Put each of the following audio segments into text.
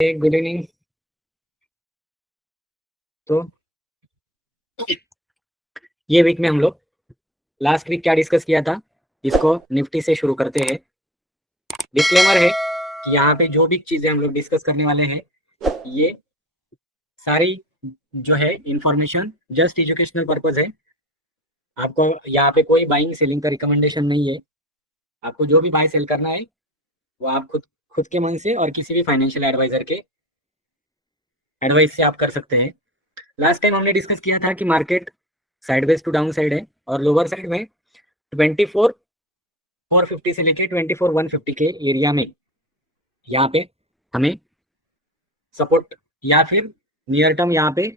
Good evening. तो ये week में हम लोग लास्ट वीक क्या डिस्कस किया था, इसको निफ्टी से शुरू करते हैं। डिस्क्लेमर है कि यहाँ पे जो भी चीजें हम लोग डिस्कस करने वाले हैं ये सारी जो है इंफॉर्मेशन जस्ट एजुकेशनल पर्पज है। आपको यहाँ पे कोई बाइंग सेलिंग का रिकमेंडेशन नहीं है। आपको जो भी बाय सेल करना है वो आप खुद खुद के मन से और किसी भी फाइनेंशियल एडवाइजर के एडवाइस से आप कर सकते हैं। लास्ट टाइम हमने डिस्कस किया था कि market sideways to down side है और लोअर साइड में 24,450 से लेके 24,150 के एरिया में यहाँ पे हमें सपोर्ट या फिर नियर टर्म यहाँ पे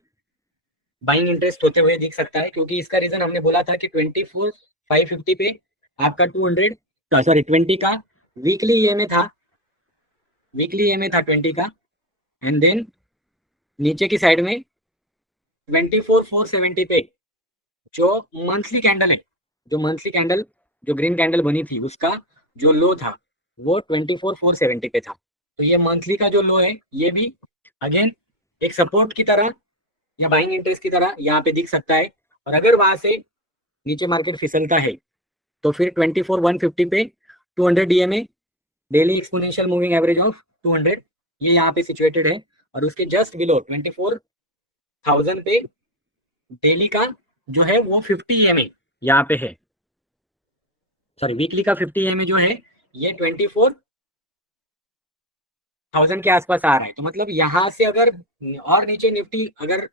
बाइंग इंटरेस्ट होते हुए दिख सकता है, क्योंकि इसका रीजन हमने बोला था कि 24,550 पे आपका 20 का वीकली ईएमए था। वीकली ईएमए था 20 का, एंड देन नीचे की साइड में 24,470 पे जो मंथली कैंडल है, जो ग्रीन कैंडल बनी थी उसका जो लो था वो 24,470 पे था। तो ये मंथली का जो लो है ये भी अगेन एक सपोर्ट की तरह या बाइंग इंटरेस्ट की तरह यहाँ पे दिख सकता है। और अगर वहां से नीचे मार्केट फिसलता है तो फिर 24,150 पे 200 DMA daily exponential moving average of 200 ये यहाँ पे सिचुएटेड है। और उसके जस्ट बिलो 24,000 पे डेली का जो है वो 50 ईएमए यहाँ पे है। सॉरी, वीकली का 50 ईएमए जो है ये 24,000 के आसपास आ रहा है। तो मतलब यहाँ से अगर और नीचे निफ्टी अगर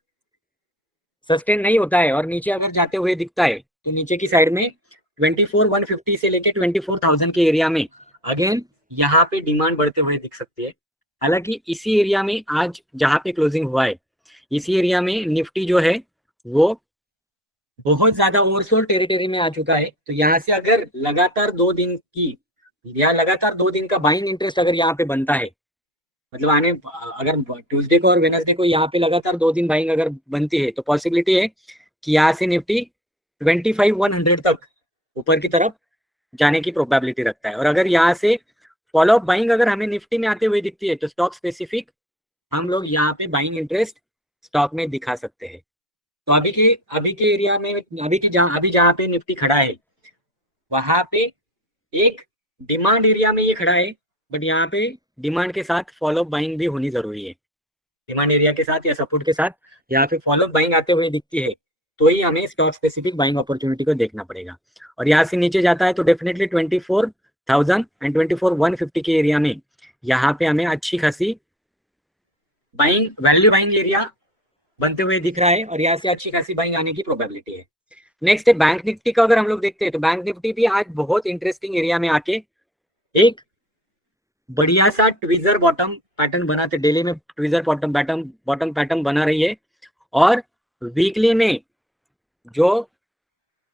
सस्टेन नहीं होता है और नीचे अगर जाते हुए दिखता है तो नीचे की साइड में 24,150 से लेके 24,000 के एरिया में अगेन यहाँ पे डिमांड बढ़ते हुए दिख सकती है। हालांकि इसी एरिया में आज जहाँ पे क्लोजिंग हुआ है इसी एरिया में निफ्टी जो है वो बहुत ज्यादा ओवरसोल्ड टेरिटरी में आ चुका है। तो यहाँ से अगर लगातार 2 दिन की या लगातार 2 दिन का बाइंग इंटरेस्ट अगर यहाँ पे बनता है, मतलब आने अगर ट्यूसडे को और वेनसडे को यहाँ पे लगातार 2 दिन बाइंग अगर बनती है तो पॉसिबिलिटी है कि यहाँ से निफ्टी 25,100 तक ऊपर की तरफ जाने की प्रोबेबिलिटी रखता है। और अगर यहाँ से फॉलोअप बाइंग अगर हमें निफ्टी में आते हुए दिखती है तो स्टॉक स्पेसिफिक हम लोग यहाँ पे बाइंग इंटरेस्ट स्टॉक में दिखा सकते हैं। तो अभी के एरिया में अभी जहाँ पे निफ्टी खड़ा है वहां पे एक डिमांड एरिया में ये खड़ा है, बट यहाँ पे डिमांड के साथ फॉलोअप बाइंग भी होनी जरूरी है। डिमांड एरिया के साथ या सपोर्ट के साथ यहाँ पे फॉलोअप बाइंग आते हुए दिखती है तो ही हमें स्टॉक स्पेसिफिक बाइंग अपॉर्चुनिटी को देखना पड़ेगा। और यहाँ से नीचे जाता है तो डेफिनेटली 24,000 एंड 24,150 के एरिया में यहाँ पे हमें अच्छी खासी बाइंग वैल्यू बाइंग एरिया बनते हुए दिख रहा है और यहाँ से अच्छी खासी बाइंग आने की प्रोबेबिलिटी है। नेक्स्ट है बैंक निफ्टी का। अगर हम लोग देखते हैं तो बैंक निफ्टी भी आज बहुत इंटरेस्टिंग एरिया में आके एक बढ़िया सा ट्विजर बॉटम पैटर्न बनाते, डेली में ट्विजर बॉटम पैटर्न बना रही है। और वीकली में जो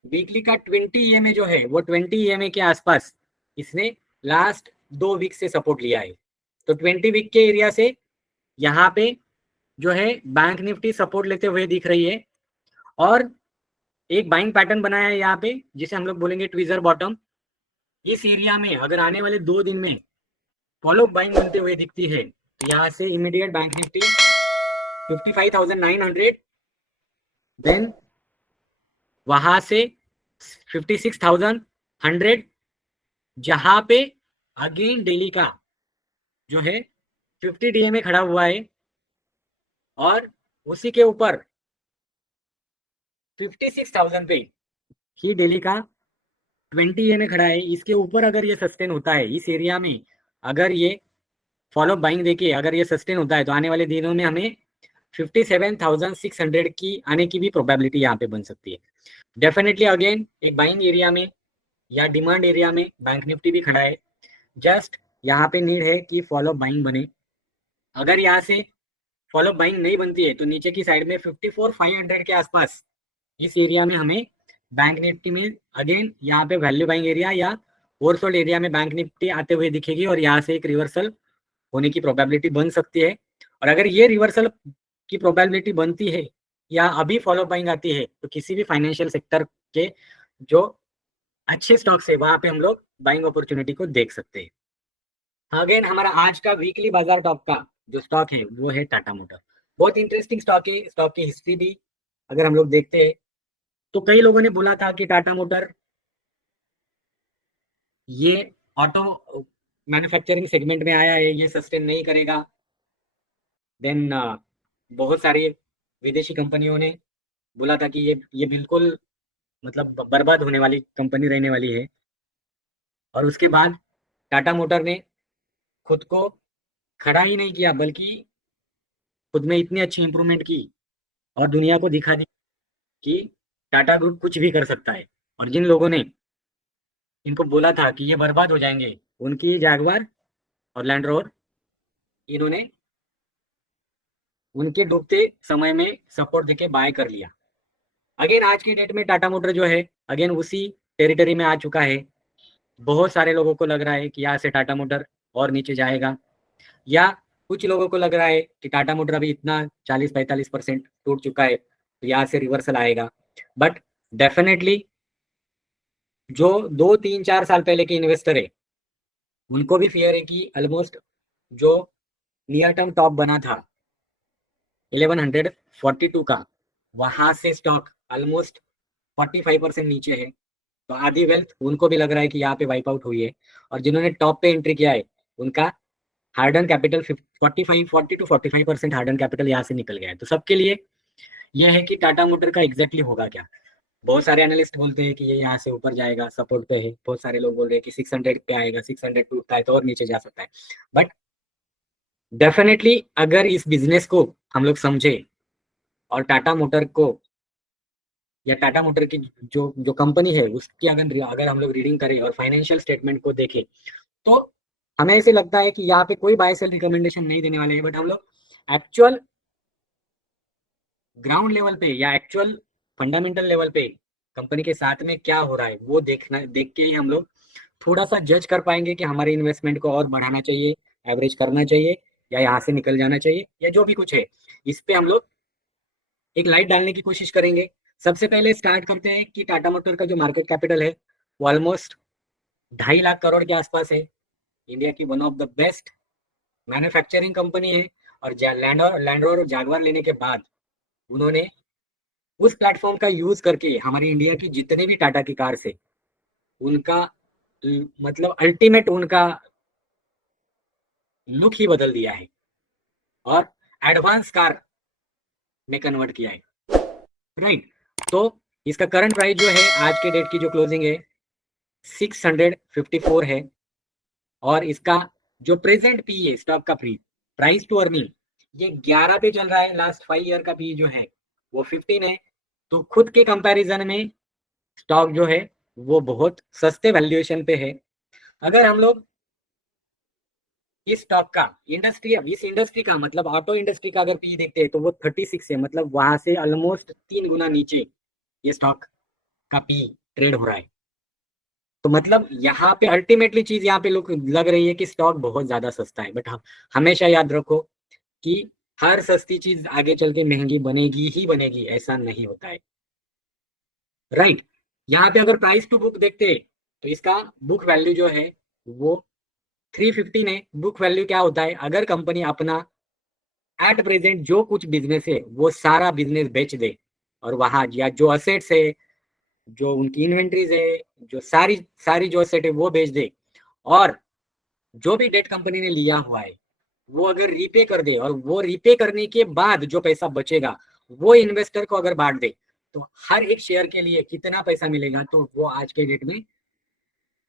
वीकली का 20 ईएमए जो है वो 20 ईएमए के आसपास इसने लास्ट 2 वीक से सपोर्ट लिया है। तो 20 वीक के एरिया से यहाँ पे जो है बैंक निफ्टी सपोर्ट लेते हुए दिख रही है और एक बाइंग पैटर्न बनाया है यहाँ पे जिसे हम लोग बोलेंगे ट्विजर बॉटम। इस एरिया में अगर आने वाले 2 दिन में फॉलो बाइंग बनते हुए दिखती है तो यहाँ से इमीडिएट बैंक निफ्टी 55,900, देन वहां से 56,100 जहां पे अगेन डेली का जो है 50 डीएमए खड़ा हुआ है और उसी के ऊपर 56,000 पे ही डेली का 20 ईएमए खड़ा है। इसके ऊपर अगर ये सस्टेन होता है इस एरिया में, अगर ये फॉलो बाइंग देखिए अगर ये सस्टेन होता है तो आने वाले दिनों में हमें 57,600 की आने की भी प्रोबेबिलिटी यहाँ पे बन सकती है। डेफिनेटली अगेन एक बाइंग एरिया में या डिमांड एरिया में बैंक निफ्टी भी खड़ा है। जस्ट यहाँ पे नीड है कि फॉलो बाइंग बने। अगर यहाँ से फॉलो बाइंग नहीं बनती है तो नीचे की साइड में 54,500 के आसपास इस एरिया में हमें बैंक निफ्टी में अगेन यहाँ पे वैल्यू बाइंग एरिया या ओवरसोल्ड एरिया में बैंक निफ्टी आते हुए दिखेगी और यहाँ से एक रिवर्सल होने की प्रोबेबिलिटी बन सकती है। और अगर ये रिवर्सल की प्रोबेबिलिटी बनती है या अभी फॉलो बाइंग आती है तो किसी भी फाइनेंशियल सेक्टर के जो अच्छे स्टॉक्स है वहां पे हम लोग बाइंग अपॉर्चुनिटी को देख सकते हैं। अगेन हमारा आज का वीकली बाजार टॉप का जो स्टॉक है वो है टाटा मोटर। बहुत इंटरेस्टिंग स्टॉक है। स्टॉक की हिस्ट्री भी अगर हम लोग देखते हैं तो कई लोगों ने बोला था कि टाटा मोटर ये ऑटो मैन्युफैक्चरिंग सेगमेंट में आया है, ये सस्टेन नहीं करेगा। देन बहुत सारी विदेशी कंपनियों ने बोला था कि ये बिल्कुल मतलब बर्बाद होने वाली कंपनी रहने वाली है। और उसके बाद टाटा मोटर ने खुद को खड़ा ही नहीं किया, बल्कि खुद में इतनी अच्छी इंप्रूवमेंट की और दुनिया को दिखा दी कि टाटा ग्रुप कुछ भी कर सकता है। और जिन लोगों ने इनको बोला था कि ये बर्बाद हो जाएंगे, उनकी जैगवार और लैंड रोवर, इन्होंने उनके डूबते समय में सपोर्ट देके बाय कर लिया। अगेन आज की डेट में टाटा मोटर जो है अगेन उसी टेरिटरी में आ चुका है। बहुत सारे लोगों को लग रहा है कि यहाँ से टाटा मोटर और नीचे जाएगा, या कुछ लोगों को लग रहा है कि टाटा मोटर अभी इतना 40-45% टूट चुका है तो यहाँ से रिवर्सल आएगा। बट डेफिनेटली जो 2-3-4 साल पहले के इन्वेस्टर है उनको भी फियर है कि ऑलमोस्ट जो नियर टर्म टॉप बना था 1142 का, वहां से स्टॉक ऑलमोस्ट 45% नीचे है। तो आधी वेल्थ उनको भी लग रहा है कि यहाँ पे वाइप आउट हुई है। और जिन्होंने टॉप पे एंट्री किया है उनका हार्डन कैपिटल 40-45% हार्डन कैपिटल यहाँ से निकल गया है। तो सबके लिए यह है कि टाटा मोटर का एग्जैक्टली होगा क्या। बहुत सारे एनालिस्ट बोलते हैं कि ये यहाँ से ऊपर जाएगा, सपोर्ट पे है। बहुत सारे लोग बोल रहे हैं कि 600 पे आएगा, 600 टूटता है तो और नीचे जा सकता है। बट डेफिनेटली अगर इस बिजनेस को हम लोग समझे और टाटा मोटर को या टाटा मोटर की जो जो कंपनी है उसकी अगर अगर हम लोग रीडिंग करें और फाइनेंशियल स्टेटमेंट को देखें तो हमें ऐसे लगता है कि यहाँ पे कोई बाय सेल रिकमेंडेशन नहीं देने वाले हैं। बट हम लोग एक्चुअल ग्राउंड लेवल पे या एक्चुअल फंडामेंटल लेवल पे कंपनी के साथ में क्या हो रहा है वो देख के ही हम लोग थोड़ा सा जज कर पाएंगे कि हमारे इन्वेस्टमेंट को और बढ़ाना चाहिए, एवरेज करना चाहिए, या यहाँ से निकल जाना चाहिए, या जो भी कुछ है इस पे हम लोग एक लाइट डालने की कोशिश करेंगे। सबसे पहले स्टार्ट करते हैं कि टाटा मोटर का जो मार्केट कैपिटल है वो ऑलमोस्ट 2.5 लाख करोड़ के आसपास है। इंडिया की one of the best manufacturing company है। और लैंड रोवर और जागवार लेने के बाद उन्होंने उस प्लेटफॉर्म का यूज करके हमारी इंडिया की जितने भी टाटा की कार्स है उनका मतलब अल्टीमेट उनका लुक ही बदल दिया है और एडवांस कार में कन्वर्ट किया है। राइट। तो इसका करंट प्राइस जो है आज के डेट की जो क्लोजिंग है 654 है। और इसका जो प्रेजेंट पी है स्टॉक का प्राइस टू अर्निंग ये 11 पे चल रहा है। लास्ट 5 ईयर का पी जो है वो 15 है। तो खुद के कंपैरिजन में स्टॉक जो है वो बहुत सस्ते वैल्यूएशन पे है। अगर हम लोग इस स्टॉक का इस इंडस्ट्री का मतलब ऑटो इंडस्ट्री का अगर पी देखते हैं तो वो 36 है। मतलब वहां से ऑलमोस्ट 3 गुना नीचे ये स्टॉक का पी ट्रेड हो रहा है। तो मतलब यहाँ पे अल्टीमेटली चीज यहाँ पे लोग लग रही है कि स्टॉक बहुत ज्यादा सस्ता है। बट हमेशा याद रखो कि हर सस्ती चीज आगे चल के महंगी बनेगी ही बनेगी, ऐसा नहीं होता है। राइट। यहाँ पे अगर प्राइस टू बुक देखते हैं तो इसका बुक वैल्यू जो है वो 315 है। बुक वैल्यू क्या होता है, अगर कंपनी अपना एट प्रेजेंट जो कुछ बिजनेस है वो सारा बिजनेस बेच दे और वहां या जो असेट्स है, जो उनकी इन्वेंट्रीज है, जो सारी सारी जो असेट है वो बेच दे, और जो भी डेट कंपनी ने लिया हुआ है वो अगर रीपे कर दे, और वो रीपे करने के बाद जो पैसा बचेगा वो इन्वेस्टर को अगर बांट दे, तो हर एक शेयर के लिए कितना पैसा मिलेगा, तो वो आज के डेट में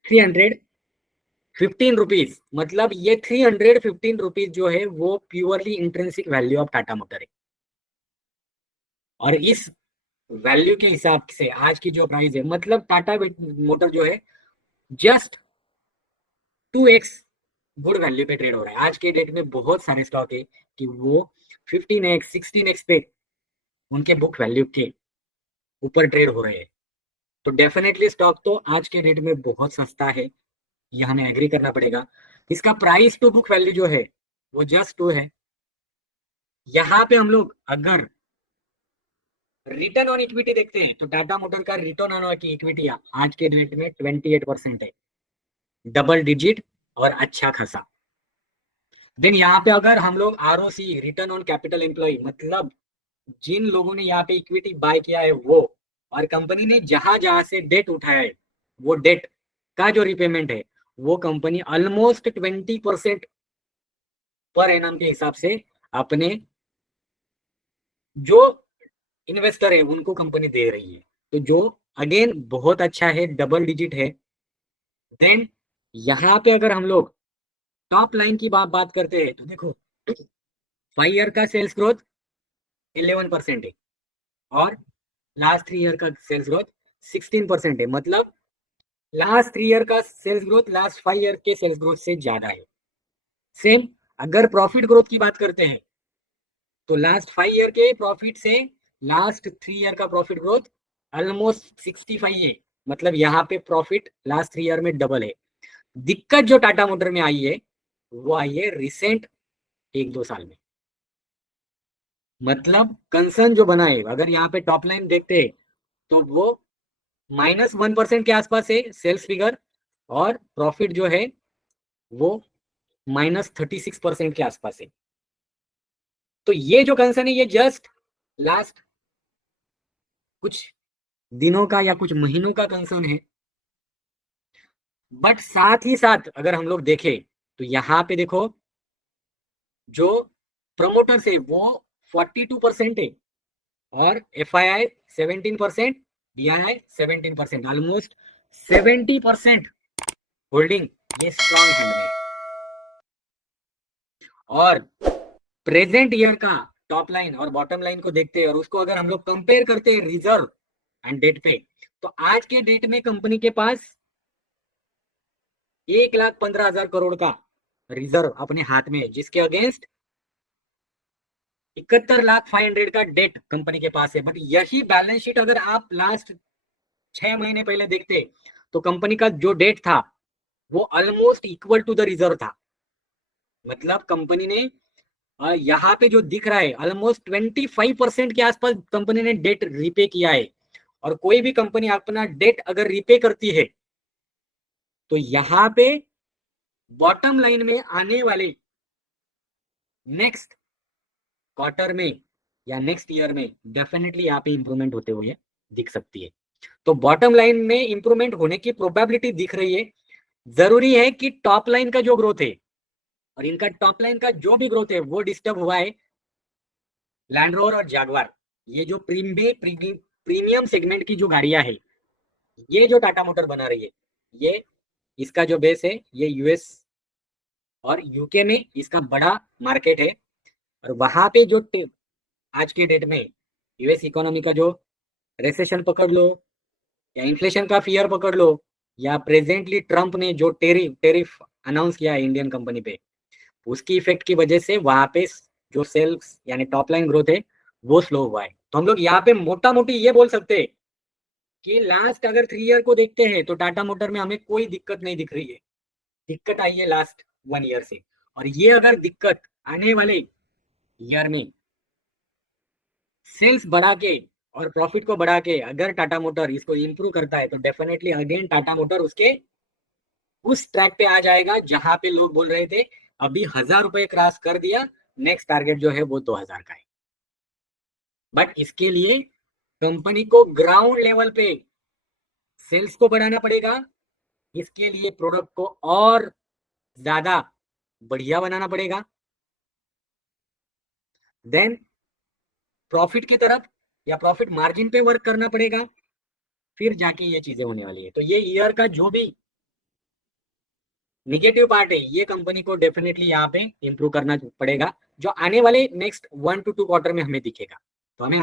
315 रुपीज। मतलब ये 315 रुपीज जो है वो purely intrinsic value of Tata motor है। और इस वैल्यू के हिसाब से आज की जो प्राइस है मतलब टाटा मोटर जो है जस्ट 2x गुड वैल्यू पे ट्रेड हो रहा है। आज के डेट में बहुत सारे स्टॉक है कि वो 15x 16x पे उनके बुक वैल्यू के ऊपर ट्रेड हो रहे हैं। तो डेफिनेटली स्टॉक तो आज के डेट में बहुत सस्ता है, ये हमें एग्री करना पड़ेगा। इसका प्राइस टू बुक वैल्यू जो है वो जस्ट 2 है। यहाँ पे हम लोग अगर रिटर्न ऑन इक्विटी देखते हैं तो टाटा मोटर का रिटर्न ऑन इक्विटी आज के डेट में 28% है, डबल डिजिट और अच्छा खासा। देन यहाँ पे अगर हम लोग ROC, return on capital employ, मतलब जिन लोगों ने यहाँ पे इक्विटी बाय किया है वो, और कंपनी ने जहां जहां से डेट उठाया है, वो डेट का जो रिपेमेंट है वो कंपनी ऑलमोस्ट 20% पर एनम के हिसाब से अपने जो इन्वेस्टर है उनको कंपनी दे रही है, तो जो अगेन बहुत अच्छा है, डबल डिजिट है। देन यहाँ पे अगर हम लोग टॉप लाइन की बात करते हैं तो देखो 5 ईयर का सेल्स ग्रोथ 11% है, और लास्ट 3 ईयर का सेल्स ग्रोथ 16% है। मतलब लास्ट 3 ईयर का सेल्स ग्रोथ लास्ट 5 ईयर के सेल्स ग्रोथ से ज्यादा है। सेम अगर प्रॉफिट ग्रोथ की बात करते हैं तो लास्ट 5 ईयर के प्रॉफिट से लास्ट 3 ईयर का प्रॉफिट ग्रोथ ऑलमोस्ट 65 है। मतलब यहाँ पे प्रॉफिट लास्ट 3 ईयर में डबल है। दिक्कत जो टाटा मोटर में आई है वो आई है रिसेंट 1-2 साल में। मतलब कंसर्न जो बना है, अगर यहाँ पे टॉप लाइन देखते हैं तो वो -1% के आसपास है सेल्स फिगर, और प्रॉफिट जो है वो -36% के आसपास है। तो ये जो कंसर्न है ये जस्ट लास्ट कुछ दिनों का या कुछ महीनों का कंसर्न है। बट साथ ही साथ अगर हम लोग देखें तो यहाँ पे देखो जो प्रमोटर्स है वो 42% है, और FII 17%, DII 17%, ऑलमोस्ट 70% होल्डिंग ये स्ट्रॉन्ग हैंड में। और प्रेजेंट ईयर का टॉप लाइन और बॉटम लाइन को देखते हैं और उसको अगर हम लोग कंपेयर करते हैं रिजर्व एंड डेट पे, तो आज के डेट में कंपनी के पास 1,15,000 करोड़ का रिजर्व अपने हाथ में है, जिसके अगेंस्ट 71,500,000 का डेट कंपनी के पास है। बट यही बैलेंस शीट अगर आप लास्ट 6 महीने पहले देखते तो कंपनी का जो डेट था वो almost equal to the reserve था। मतलब कंपनी ने यहाँ पे जो दिख रहा है ऑलमोस्ट 25% के आसपास कंपनी ने डेट रीपे किया है। और कोई भी कंपनी अपना डेट अगर रीपे करती है तो यहाँ पे बॉटम लाइन में आने वाले नेक्स्ट क्वार्टर में या नेक्स्ट ईयर में डेफिनेटली यहाँ पे इंप्रूवमेंट होते हुए दिख सकती है। तो बॉटम लाइन में इंप्रूवमेंट होने की प्रोबेबिलिटी दिख रही है। जरूरी है कि टॉप लाइन का जो ग्रोथ है, और इनका टॉप लाइन का जो भी ग्रोथ है वो डिस्टर्ब हुआ है लैंड रोवर और जैगवार, ये जो प्रीमियम सेगमेंट की जो गाड़ियां है, ये जो टाटा मोटर बना रही है, ये इसका जो बेस है ये यूएस और यूके में इसका बड़ा मार्केट है। और वहां पे जो आज के डेट में यूएस इकोनॉमी का जो रिसेशन पकड़ लो या इन्फ्लेशन का फियर पकड़ लो, या प्रेजेंटली ट्रंप ने जो टेरिफ अनाउंस किया है इंडियन कंपनी पे, उसकी इफेक्ट की वजह से वहां पे जो सेल्स यानी टॉप लाइन ग्रोथ है वो स्लो हुआ है। तो हम लोग यहाँ पे मोटा मोटी ये बोल सकते हैं कि लास्ट अगर 3 ईयर को देखते हैं तो टाटा मोटर में हमें कोई दिक्कत नहीं दिख रही है। दिक्कत आई है लास्ट 1 ईयर से, और ये अगर दिक्कत आने वाले ईयर में सेल्स बढ़ा के और प्रॉफिट को बढ़ा के अगर टाटा मोटर इसको इंप्रूव करता है तो डेफिनेटली अगेन टाटा मोटर उसके उस ट्रैक पे आ जाएगा जहां पे लोग बोल रहे थे अभी 1,000 रुपए क्रॉस कर दिया, नेक्स्ट टारगेट जो है वो 2,000 का है। बट इसके लिए कंपनी को ग्राउंड लेवल पे सेल्स को बढ़ाना पड़ेगा। इसके लिए प्रोडक्ट को और ज्यादा बढ़िया बनाना पड़ेगा। देन प्रॉफिट की तरफ या प्रॉफिट मार्जिन पे वर्क करना पड़ेगा, फिर जाके ये चीजें होने वाली है। तो ये ईयर का जो भी निगेटिव पार्ट है ये कंपनी को डेफिनेटली यहाँ पे इंप्रूव करना पड़ेगा, जो आने वाले नेक्स्ट 1 to 2 क्वार्टर में हमें दिखेगा। तो हमें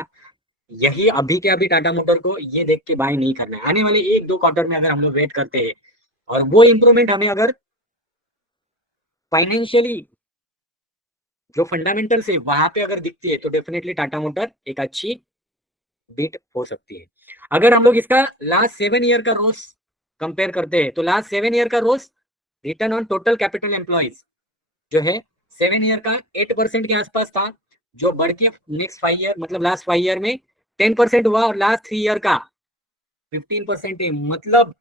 यही अभी के अभी टाटा मोटर को ये देख के बाय नहीं करना है। आने वाले 1-2 क्वार्टर में अगर हम लोग वेट करते हैं और वो इंप्रूवमेंट हमें अगर फाइनेंशियली जो फंडामेंटल्स है वहां पे अगर दिखती है तो डेफिनेटली टाटा मोटर एक अच्छी बीट हो सकती है। अगर हम लोग इसका लास्ट 7 ईयर का रोस कंपेयर करते हैं तो लास्ट 7 ईयर का ROCE return on total capital employed जो है 7 ईयर का 8% के आसपास था, जो बढ़ के नेक्स्ट 5 ईयर मतलब लास्ट 5 ईयर में 10% हुआ, और लास्ट 3 ईयर का 15% है। मतलब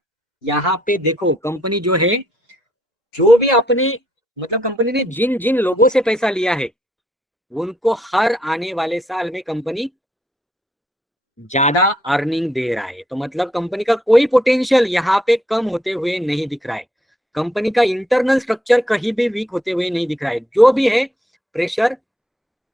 यहाँ पे देखो कंपनी जो है जो भी अपने मतलब कंपनी ने जिन जिन लोगों से पैसा लिया है उनको हर आने वाले साल में कंपनी ज्यादा अर्निंग दे रहा है। तो मतलब कंपनी का कोई पोटेंशियल यहाँ पे कम होते हुए नहीं दिख रहा है। कंपनी का इंटरनल स्ट्रक्चर कहीं भी वीक होते हुए नहीं दिख रहा है। जो भी है प्रेशर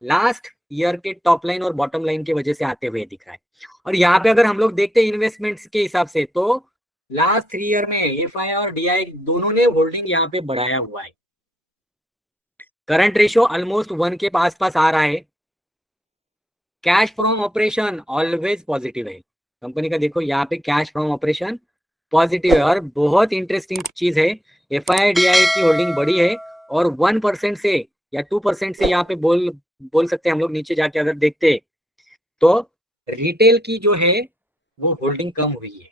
लास्ट ईयर के टॉप लाइन और बॉटम लाइन की वजह से आते हुए दिख रहा है। और यहाँ पे अगर हम लोग देखते हैं इन्वेस्टमेंट्स के हिसाब से, तो लास्ट 3 ईयर में एफआई और डीआई दोनों ने होल्डिंग यहाँ पे बढ़ाया हुआ है। करंट रेशियो ऑलमोस्ट 1 के पास पास आ रहा है। Cash from operation always positive है कंपनी का। देखो यहाँ पे कैश फ्रॉम ऑपरेशन पॉजिटिव है। और बहुत इंटरेस्टिंग चीज है, एफआई डीआई की होल्डिंग बड़ी है और 1% से या 2% से यहाँ पे बोल सकते हैं हम लोग नीचे जाके अगर देखते तो रिटेल की जो है वो होल्डिंग कम हुई है।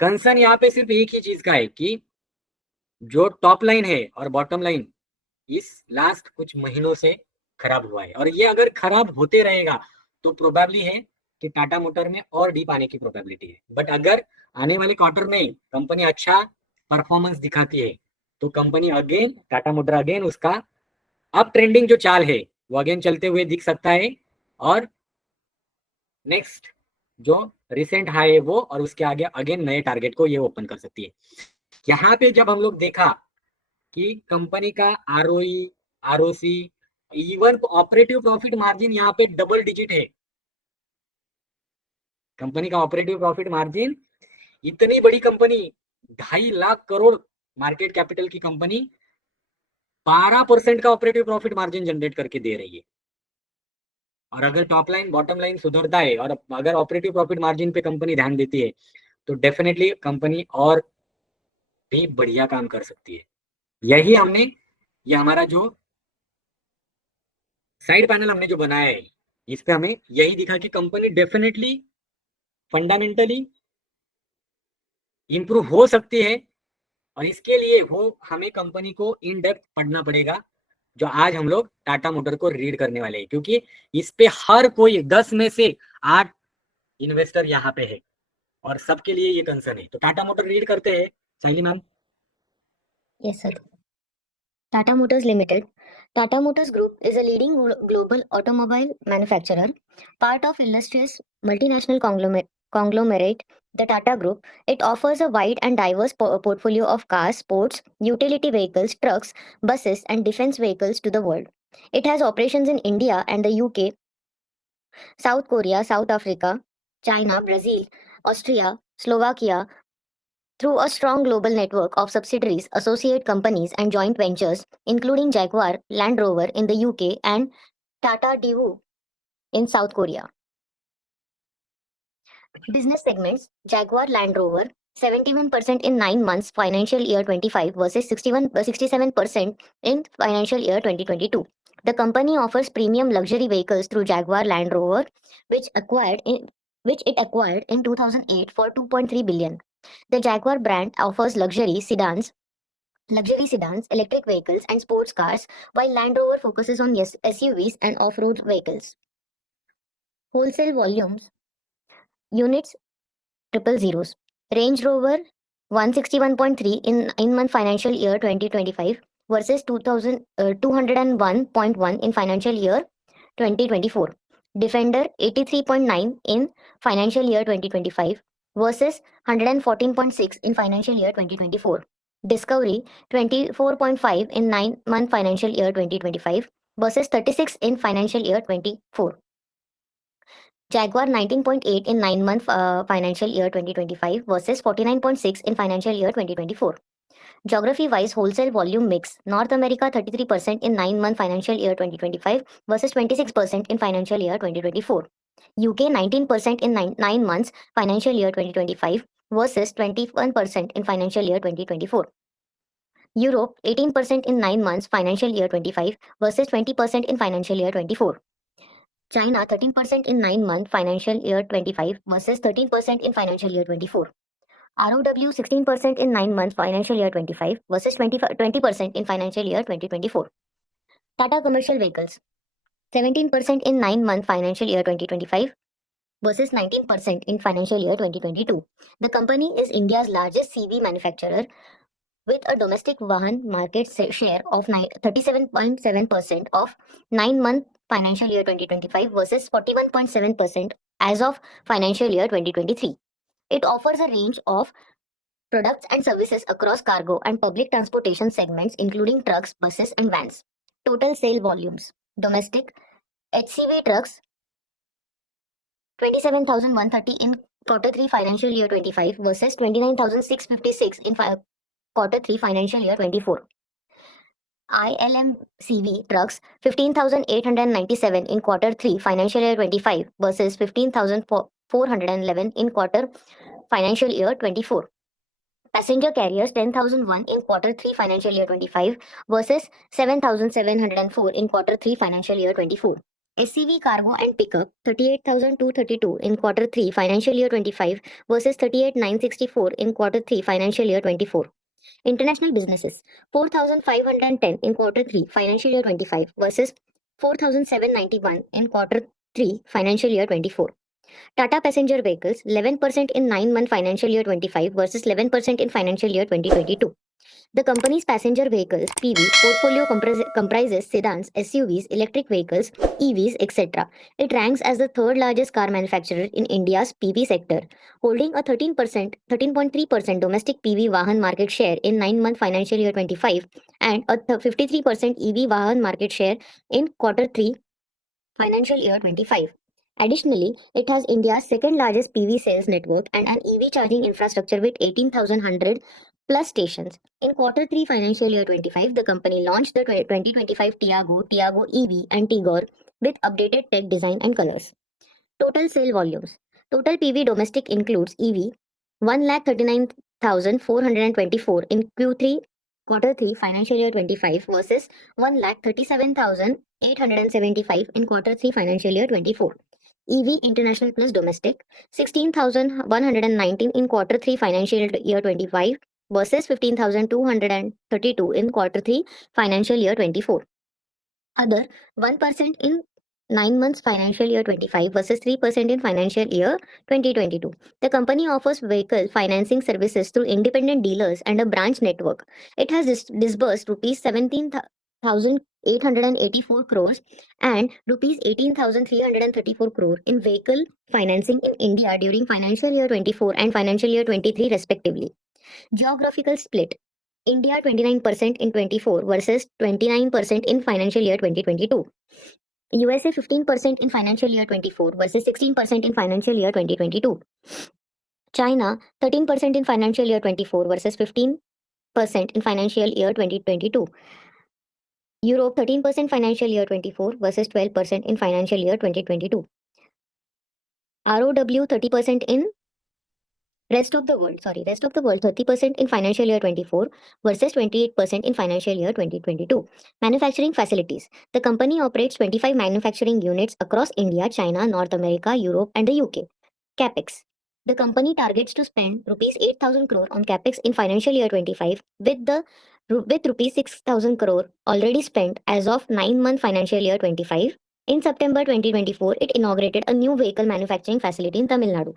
कंसर्न यहाँ पे सिर्फ एक ही चीज का है कि जो टॉप लाइन है और बॉटम लाइन इस लास्ट कुछ महीनों से खराब हुआ है। और ये अगर खराब होते रहेगा तो प्रोबेबली है कि टाटा मोटर में और डीप आने की प्रोबेबिलिटी है। बट अगर आने वाले क्वार्टर में कंपनी अच्छा परफॉर्मेंस दिखाती है तो company again, Tata motor again उसका अप ट्रेंडिंग जो चाल है वो अगेन चलते हुए दिख सकता है। और नेक्स्ट जो रिसेंट हाई है वो और उसके आगे अगेन नए टारगेट को ये ओपन कर सकती है। यहाँ पे जब हम लोग देखा कि कंपनी का ROE, ROC, even operative profit margin यहाँ पे डबल डिजिट है। कंपनी का ऑपरेटिव प्रॉफिट मार्जिन, इतनी बड़ी company 2.5 lakh crore market capital की कंपनी 12% का ऑपरेटिव प्रॉफिट मार्जिन जनरेट करके दे रही है। और अगर टॉप लाइन बॉटम लाइन सुधरता है और अगर ऑपरेटिव प्रॉफिट मार्जिन पे कंपनी ध्यान देती है तो डेफिनेटली कंपनी और भी बढ़िया काम कर सकती है। यही हमने, ये हमारा जो साइड पैनल हमने जो बनाया है इस पे हमें यही दिखा कि कंपनी डेफिनेटली फंडामेंटली इंप्रूव हो सकती है। और इसके लिए वो हमें कंपनी को इन डेप्थ पढ़ना पड़ेगा, जो आज हम लोग टाटा मोटर को रीड करने वाले हैं। क्योंकि इस पे हर कोई 10 में से 8 इन्वेस्टर यहाँ पे है और सबके लिए ये कंसर्न है। तो टाटा मोटर रीड करते हैं साइली ma'am. Yes, sir. Tata Motors Limited. Tata Motors Group is a leading global automobile manufacturer, part of illustrious multinational conglomerate, the Tata Group. It offers a wide and diverse portfolio of cars, sports, utility vehicles, trucks, buses, and defense vehicles to the world. It has operations in India and the UK, South Korea, South Africa, China, Brazil, Austria, Slovakia, through a strong global network of subsidiaries, associate companies, and joint ventures, including Jaguar Land Rover in the UK and Tata Daewoo in South Korea. Business segments: Jaguar Land Rover 71% in 9 months financial year 25 versus 67% in financial year 2022. The company offers premium luxury vehicles through Jaguar Land Rover, which it acquired in 2008 for 2.3 billion. The Jaguar brand offers luxury sedans, electric vehicles, and sports cars, while Land Rover focuses on SUVs and off-road vehicles. Wholesale volumes: units triple zeros. Range Rover 161.3 in 9-month financial year 2025 versus 201.1 in financial year 2024. Defender 83.9 in financial year 2025 versus 114.6 in financial year 2024. Discovery 24.5 in 9-month financial year 2025 versus 36 in financial year 24. Jaguar 19.8 in 9-month financial year 2025 versus 49.6 in financial year 2024. Geography-wise wholesale volume mix: North America 33% in 9-month financial year 2025 versus 26% in financial year 2024. UK 19% in 9 months financial year 2025 versus 21% in financial year 2024. Europe 18% in 9 months financial year 25 versus 20% in financial year 24. China 13% in 9-month financial year 25 versus 13% in financial year 24. ROW 16% in 9 months financial year 25 versus 20% in financial year 2024. Tata Commercial Vehicles 17% in 9-month financial year 2025 versus 19% in financial year 2022. The company is India's largest CV manufacturer with a domestic Vahan market share of 37.7% of 9-month financial year 2025 versus 41.7% as of financial year 2023. It offers a range of products and services across cargo and public transportation segments, including trucks, buses, and vans. Total sale volumes: domestic HCV trucks 27,130 in Q3 financial year 25 versus 29,656 in Q3 financial year 24. ILMCV trucks 15,897 in Q3 financial year 25 versus 15,411 in quarter financial year 24. Passenger carriers 10,001 in Q3 financial year 25 versus 7,704 in Q3 financial year 24. SCV cargo and pickup 38,232 in Q3 financial year 25 versus 38,964 in Q3 financial year 24. International businesses 4,510 in Q3 financial year 25 versus 4,791 in Q3 financial year 24. Tata passenger vehicles 11% in 9-month financial year 25 versus 11% in financial year 2022. The company's passenger vehicles (PV) portfolio comprises sedans, SUVs, electric vehicles, EVs, etc. It ranks as the third largest car manufacturer in India's PV sector, holding a 13.3% domestic PV Vahan market share in 9-month financial year 25 and a 53% EV Vahan market share in Q3 financial year 25. Additionally, it has India's second largest PV sales network and an EV charging infrastructure with 18,100 plus stations. In Q3 financial year 25, the company launched the 2025 Tiago, Tiago EV, and Tigor with updated tech design and colors. Total sale volumes. Total PV domestic includes EV 1,39,424 in Q3 financial year 25 versus 1,37,875 in Q3 financial year 24. EV international plus domestic 16,119 in Q3 financial year 25 versus 15,232 in Q3 financial year 24. Other 1% in 9 months financial year 25 versus 3% in financial year 2022. The company offers vehicle financing services through independent dealers and a branch network. It has disbursed rupees 17,884 crores and rupees 18,334 crore in vehicle financing in India during financial year 24 and financial year 23 respectively. Geographical split: India 29% in 24 versus 29% in financial year 2022. USA 15% in financial year 24 versus 16% in financial year 2022. China 13% in financial year 24 versus 15% in financial year 2022. Europe 13% financial year 24 versus 12% in financial year 2022. ROW 30% in rest of the world 30% in financial year 24 versus 28% in financial year 2022. Manufacturing facilities. The company operates 25 manufacturing units across India, China, North America, Europe, and the UK. Capex. The company targets to spend rupees 8,000 crore on capex in financial year 25 with rupees 6,000 crore already spent as of 9-month financial year 25. In September 2024, it inaugurated a new vehicle manufacturing facility in Tamil Nadu.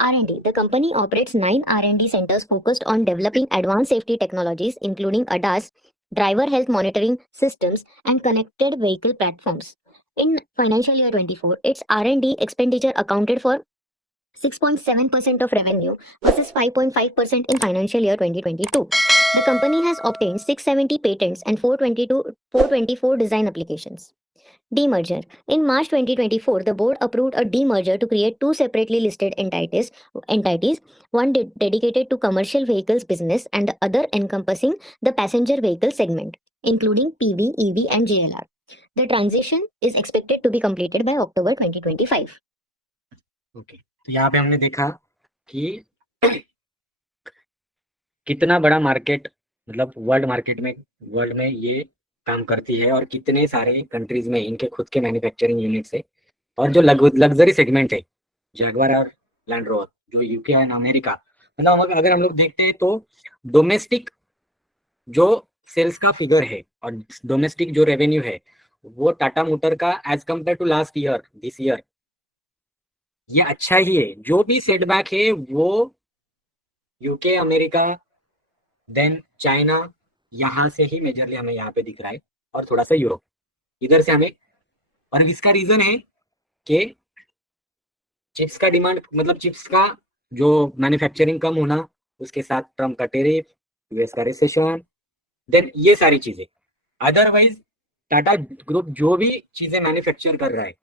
R&D. The company operates 9 R&D centers focused on developing advanced safety technologies, including ADAS, driver health monitoring systems, and connected vehicle platforms. In financial year 24, its R&D expenditure accounted for 6.7% of revenue versus 5.5% in financial year 2022. The company has obtained 670 patents and 424 design applications. Demerger. In March 2024, the board approved a demerger to create two separately listed entities, one dedicated to commercial vehicles business and the other encompassing the passenger vehicle segment, including PV, EV, and JLR. The transition is expected to be completed by October 2025. Okay, तो यहाँ पे हमने देखा कि कितना बड़ा market, मतलब world में ये काम करती है और कितने सारे कंट्रीज में इनके खुद के मैन्युफैक्चरिंग यूनिट्स है, और जो लग्जरी सेगमेंट है जैगवार और लैंड रोवर, जो यूके एंड अमेरिका, मतलब अगर हम लोग देखते हैं तो डोमेस्टिक जो सेल्स का फिगर है और डोमेस्टिक जो रेवेन्यू है वो टाटा मोटर का as compare to last year this year ये अच्छा ही है. जो भी सेटबैक है वो यूके, अमेरिका देन चाइना, यहाँ से ही मेजरली हमें यहाँ पे दिख रहा है, और थोड़ा सा यूरोप, इधर से हमें। और इसका रीजन है कि चिप्स का डिमांड, मतलब चिप्स का जो मैन्युफैक्चरिंग कम होना, उसके साथ ट्रम्प का टेरिफ, यूएस का रिसेशन, देन ये सारी चीजें। अदरवाइज टाटा ग्रुप जो भी चीजें मैन्युफैक्चर कर रहा है,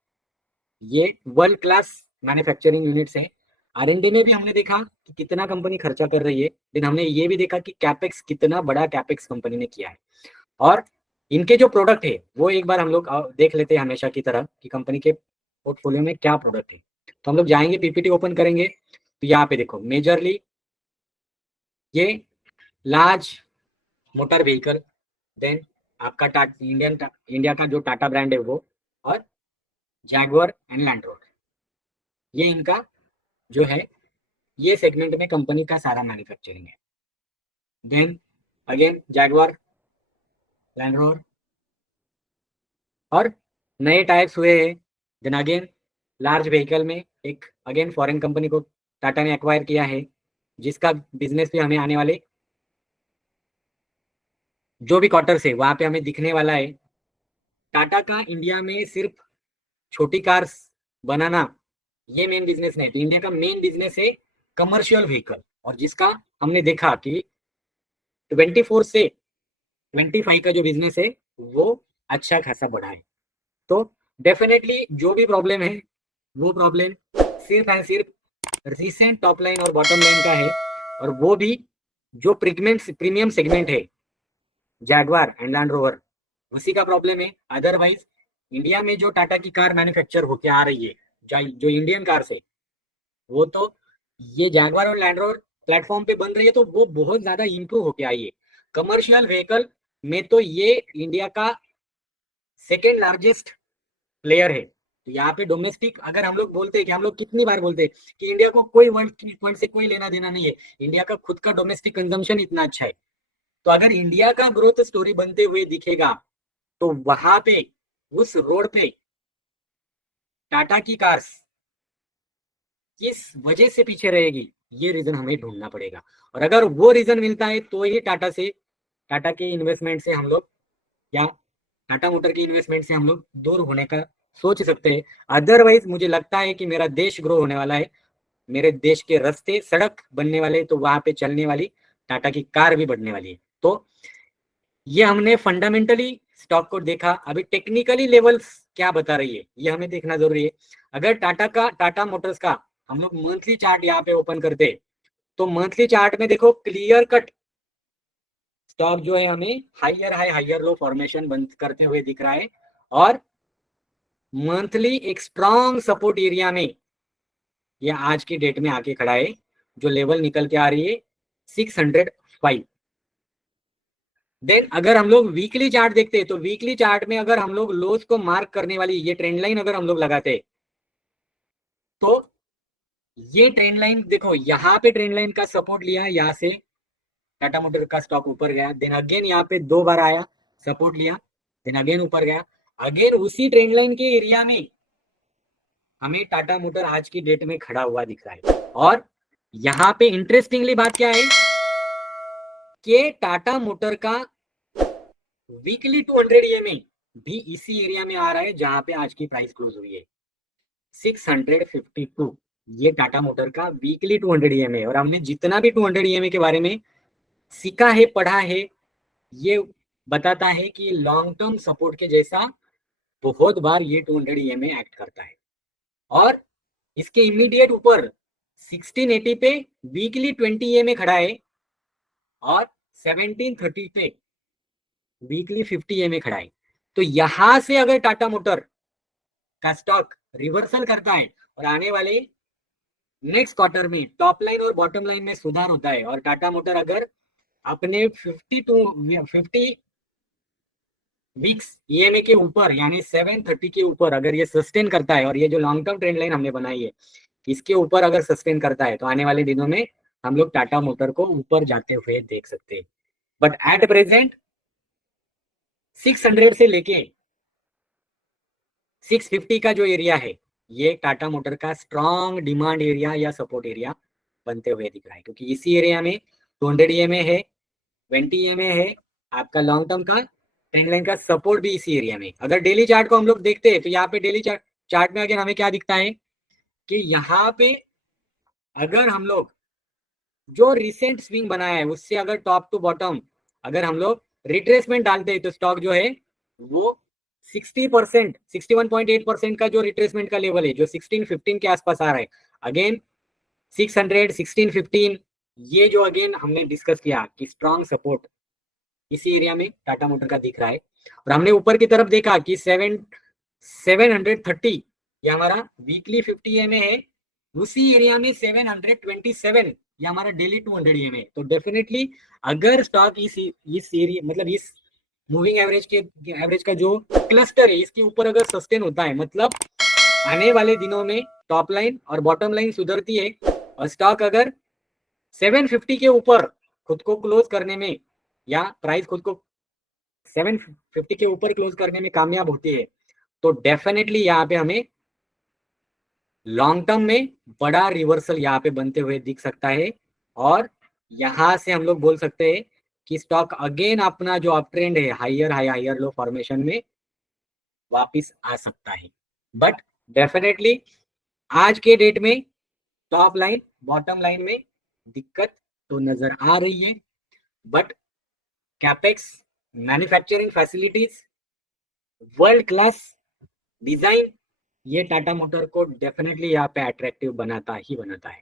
ये वर्ल्ड क्लास मैन्युफैक्चरिंग यूनिट्स है। आरएनडी में भी हमने देखा कि कितना कंपनी खर्चा कर रही है, लेकिन हमने ये भी देखा कि कैपेक्स, कितना बड़ा कैपेक्स कंपनी ने किया है। और इनके जो प्रोडक्ट है वो एक बार हम लोग देख लेते हैं हमेशा की तरह कि कंपनी के पोर्टफोलियो में क्या प्रोडक्ट है। तो हम लोग जाएंगे, पीपीटी ओपन करेंगे, तो यहाँ पे देखो मेजरली ये लार्ज मोटर व्हीकल, देन आपका इंडिया का जो टाटा ब्रांड है वो, और जैगुआर एंड लैंड रोवर, ये इनका जो है, ये सेगमेंट में कंपनी का सारा मैन्युफैक्चरिंग है। Then again Jaguar, Land Rover, और नए टायर्स हुए हैं। देन अगेन लार्ज व्हीकल में एक अगेन फॉरेन कंपनी को टाटा ने एक्वायर किया है, जिसका बिजनेस भी हमें आने वाले जो भी क्वार्टर्स है वहां पे हमें दिखने वाला है। टाटा का इंडिया में सिर्फ छोटी कार्स बनाना ये मेन बिजनेस नहीं, तो इंडिया का मेन बिजनेस है कमर्शियल व्हीकल, और जिसका हमने देखा कि 24 से 25 का जो बिजनेस है वो अच्छा खासा बढ़ा है। तो डेफिनेटली जो भी प्रॉब्लम है वो प्रॉब्लम सिर्फ एंड सिर्फ रिसेंट टॉप लाइन और बॉटम लाइन का है, और वो भी जो प्रीमियम सेगमेंट है जैगुआर एंड लैंड रोवर, उसी का प्रॉब्लम है। अदरवाइज इंडिया में जो टाटा की कार मैन्युफैक्चर होके आ रही है, जो इंडियन कार से, वो तो ये जैगुआर और लैंड रोवर प्लेटफॉर्म पे बन रही है, तो वो बहुत ज्यादा इंप्रूव होके आई है। कमर्शियल व्हीकल में तो ये इंडिया का सेकेंड लार्जेस्ट प्लेयर है। तो यहाँ पे डोमेस्टिक अगर हम लोग बोलते हैं, कि हम लोग कितनी बार बोलते हैं कि इंडिया को कोई वर्ल्ड पॉइंट से कोई लेना देना नहीं है, इंडिया का खुद का डोमेस्टिक कंजम्पशन इतना अच्छा है। तो अगर इंडिया का ग्रोथ स्टोरी बनते हुए दिखेगा, तो वहां पे उस रोड पे टाटा की कार्स किस वजह से पीछे रहेगी, ये रीजन हमें ढूंढना पड़ेगा। और अगर वो रीजन मिलता है तो ही टाटा के इन्वेस्टमेंट से हम लोग, या टाटा मोटर की इन्वेस्टमेंट से हम लोग दूर होने का सोच सकते हैं। अदरवाइज मुझे लगता है कि मेरा देश ग्रो होने वाला है, मेरे देश के रास्ते सड़क बनने वाले, तो वहां पे चलने वाली टाटा की कार भी बढ़ने वाली है। तो ये हमने फंडामेंटली स्टॉक को देखा, अभी टेक्निकली लेवल्स क्या बता रही है ये हमें देखना जरूरी है। अगर टाटा मोटर्स का हम लोग मंथली चार्ट यहाँ पे ओपन करते, तो मंथली चार्ट में देखो क्लियर कट स्टॉक जो है हमें हाइयर हाई हाइयर लो फॉर्मेशन बंद करते हुए दिख रहा है, और मंथली एक स्ट्रॉन्ग सपोर्ट एरिया में ये आज की डेट में आके खड़ा है, जो लेवल निकल के आ रही है 605। देन अगर हम लोग वीकली चार्ट देखते हैं, तो वीकली चार्ट में अगर हम लोग लोस को मार्क करने वाली ये ट्रेंड लाइन अगर हम लोग लगाते, तो ये ट्रेंड लाइन देखो, यहाँ पे ट्रेंड लाइन का सपोर्ट लिया, यहाँ से टाटा मोटर का स्टॉक ऊपर गया, देन अगेन यहाँ पे 2 बार आया, सपोर्ट लिया, देन अगेन ऊपर गया, अगेन उसी ट्रेंड लाइन के एरिया में हमें टाटा मोटर आज की डेट में खड़ा हुआ दिख रहा है। और यहाँ पे इंटरेस्टिंगली बात क्या है कि टाटा मोटर का वीकली 200 EMA भी इसी एरिया में आ रहा है जहां पे आज की प्राइस क्लोज हुई है 652। ये टाटा मोटर का वीकली 200 EMA, और हमने जितना भी 200 EMA के बारे में सीखा है, पढ़ा है, ये बताता है कि लॉन्ग टर्म सपोर्ट के जैसा बहुत बार ये 200 EMA एक्ट करता है। और इसके इमीडिएट ऊपर 1680 पे वीकली 20 EMA खड़ा है, और 1730 पे वीकली 50 EMA खड़ा है। तो यहां से अगर टाटा मोटर का स्टॉक रिवर्सल करता है, और आने वाले नेक्स्ट क्वार्टर में टॉप लाइन और बॉटम लाइन में सुधार होता है, और टाटा मोटर अगर अपने 50 वीक्स ईएमए के ऊपर यानी 730 के ऊपर अगर ये सस्टेन करता है, और ये जो लॉन्ग टर्म ट्रेंड लाइन हमने बनाई है इसके ऊपर अगर सस्टेन करता है, तो आने वाले दिनों में हम लोग टाटा मोटर को ऊपर जाते हुए देख सकते हैं। बट एट प्रेजेंट 600 से लेके 650 का जो एरिया है, ये टाटा मोटर का स्ट्रॉन्ग डिमांड एरिया या सपोर्ट एरिया बनते हुए दिख रहा है, क्योंकि इसी एरिया में 200 EMA है, 20 EMA है आपका लॉन्ग टर्म का, ट्रेंड लाइन का सपोर्ट भी इसी एरिया में। अगर डेली चार्ट को हम लोग देखते हैं तो यहाँ पे डेली चार्ट में अगर हमें क्या दिखता है कि यहाँ पे अगर हम लोग जो रिसेंट स्विंग बनाया है उससे अगर टॉप टू बॉटम अगर हम लोग रिट्रेसमेंट डालते हैं तो स्टॉक जो है वो 60%, 61.8% का जो रिट्रेसमेंट का लेवल है जो 1615 के आसपास आ रहा है, अगेन 600, 1615, ये जो अगेन हमने डिस्कस किया कि स्ट्रॉन्ग सपोर्ट इसी एरिया में टाटा मोटर का दिख रहा है। और हमने ऊपर की तरफ देखा कि 730 ये हमारा वीकली 50 EMA है, उसी एरिया में 727 ये हमारा डेली 200 EMA। तो डेफिनेटली अगर स्टॉक इस एरिया मतलब इस मूविंग एवरेज का जो क्लस्टर है इसके ऊपर अगर सस्टेन होता है, मतलब आने वाले दिनों में टॉप लाइन और बॉटम लाइन सुधरती है और स्टॉक अगर 750 के ऊपर खुद को क्लोज करने में या प्राइस खुद को 750 के ऊपर क्लोज करने में कामयाब होती है तो डेफिनेटली यहाँ पे हमें लॉन्ग टर्म में बड़ा रिवर्सल यहाँ पे बनते हुए दिख सकता है। और यहाँ से हम लोग बोल सकते हैं कि स्टॉक अगेन अपना जो अप ट्रेंड है higher high higher low formation में वापिस आ सकता है। बट डेफिनेटली आज के डेट में टॉप लाइन बॉटम लाइन में दिक्कत तो नजर आ रही है, but capex, manufacturing facilities, world class design, ये टाटा मोटर को डेफिनेटली यहाँ पे अट्रैक्टिव बनाता ही बनाता है।